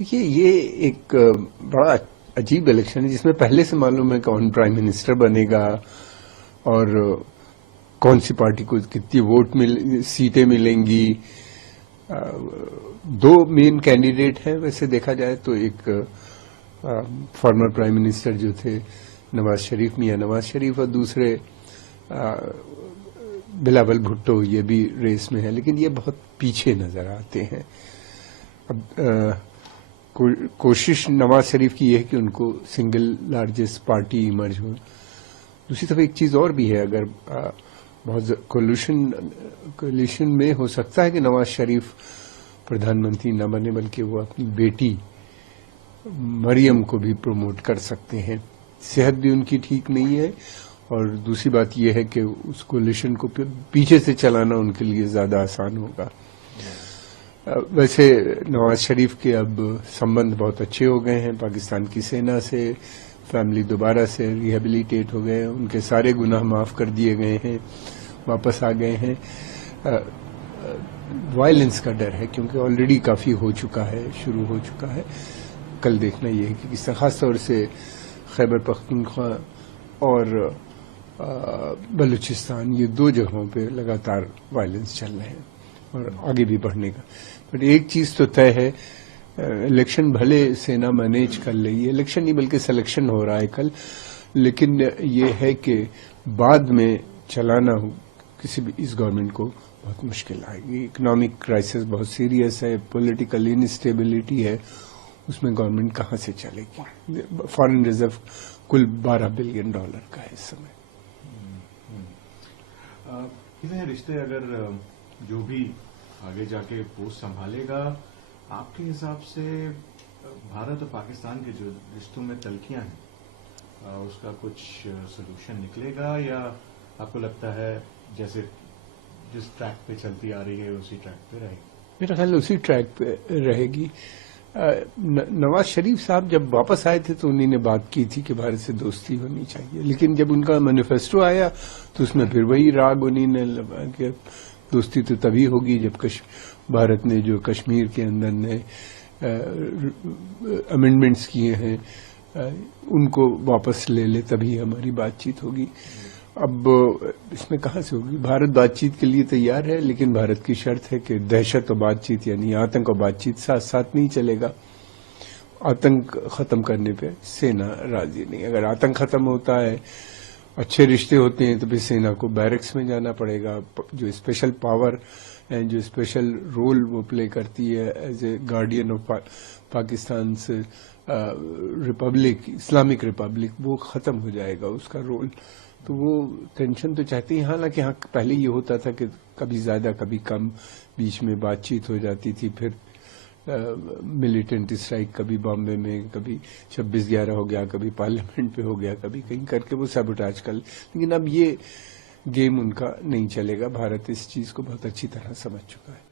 دیکھیے یہ ایک بڑا عجیب الیکشن ہے جس میں پہلے سے معلوم ہے کون پرائم منسٹر بنے گا اور کون سی پارٹی کو کتنی سیٹیں ملیں گی. دو مین کینڈیڈیٹ ہیں ویسے دیکھا جائے تو، ایک فارمر پرائم منسٹر جو تھے نواز شریف، میاں نواز شریف، اور دوسرے بلاول بھٹو، یہ بھی ریس میں ہے لیکن یہ بہت پیچھے نظر آتے ہیں. اب کوشش نواز شریف کی یہ ہے کہ ان کو سنگل لارجسٹ پارٹی ایمرج ہو. دوسری طرف ایک چیز اور بھی ہے، اگر بہت کولیشن میں ہو سکتا ہے کہ نواز شریف پردھان منتری نہ بنے بلکہ وہ اپنی بیٹی مریم کو بھی پروموٹ کر سکتے ہیں. صحت بھی ان کی ٹھیک نہیں ہے، اور دوسری بات یہ ہے کہ اس کولیشن کو پیچھے سے چلانا ان کے لیے زیادہ آسان ہوگا. ویسے نواز شریف کے اب سمبند بہت اچھے ہو گئے ہیں پاکستان کی سینا سے، فیملی دوبارہ سے ریہیبلیٹیٹ ہو گئے ہیں، ان کے سارے گناہ معاف کر دیے گئے ہیں، واپس آ گئے ہیں. وائلنس کا ڈر ہے کیونکہ آلریڈی کافی ہو چکا ہے، شروع ہو چکا ہے. کل دیکھنا یہ ہے کہ کس طرح، خاص طور سے خیبر پختونخوا اور بلوچستان، یہ دو جگہوں پہ لگاتار وائلنس چل رہے ہیں اور آگے بھی بڑھنے کا. بٹ ایک چیز تو طے ہے، الیکشن بھلے سینا مینیج کر رہی ہے، الیکشن نہیں بلکہ سلیکشن ہو رہا ہے کل، لیکن یہ ہے کہ بعد میں چلانا کسی بھی اس گورنمنٹ کو بہت مشکل آئے گی. اکنامک کرائسس بہت سیریس ہے، پولیٹیکل انسٹیبلٹی ہے، اس میں گورنمنٹ کہاں سے چلے گی. فارن ریزرو کل $12 بلین کا ہے اس سمے. رشتے اگر جو بھی آگے جا کے پوسٹ سنبھالے گا، آپ کے حساب سے بھارت اور پاکستان کے جو رشتوں میں تلخیاں ہیں اس کا کچھ سولوشن نکلے گا، یا آپ کو لگتا ہے جیسے جس ٹریک پہ چلتی آ رہی ہے اسی ٹریک پہ رہے گی؟ میرا خیال اسی ٹریک پہ رہے گی. نواز شریف صاحب جب واپس آئے تھے تو انہوں نے بات کی تھی کہ بھارت سے دوستی ہونی چاہیے، لیکن جب ان کا مینیفیسٹو آیا تو اس میں پھر وہی راگ انہوں نے کہ دوستی تو تبھی ہوگی جب بھارت نے جو کشمیر کے اندر نے امینڈمنٹس کیے ہیں ان کو واپس لے لے، تبھی ہماری بات چیت ہوگی. اب اس میں کہاں سے ہوگی؟ بھارت بات چیت کے لیے تیار ہے، لیکن بھارت کی شرط ہے کہ دہشت و بات چیت یعنی آتنک و بات چیت ساتھ ساتھ نہیں چلے گا. آتنک ختم کرنے پہ سینا راضی نہیں. اگر آتنک ختم ہوتا ہے، اچھے رشتے ہوتے ہیں، تو پھر سینا کو بیرکس میں جانا پڑے گا. جو اسپیشل پاور جو اسپیشل رول وہ پلے کرتی ہے as a guardian of Pakistan سے ریپبلک، اسلامک ریپبلک، وہ ختم ہو جائے گا اس کا رول. تو وہ ٹینشن تو چاہتے ہیں. حالانکہ ہاں پہلے یہ ہوتا تھا کہ کبھی زیادہ کبھی کم، بیچ میں بات چیت ہو جاتی تھی، پھر ملیٹنٹ اسٹرائک کبھی بامبے میں، کبھی 26/11 ہو گیا، کبھی پارلیمنٹ پہ ہو گیا، کبھی کہیں کر کے وہ سیبوٹاج کر. لیکن اب یہ گیم ان کا نہیں چلے گا. بھارت اس چیز کو بہت اچھی طرح سمجھ چکا ہے.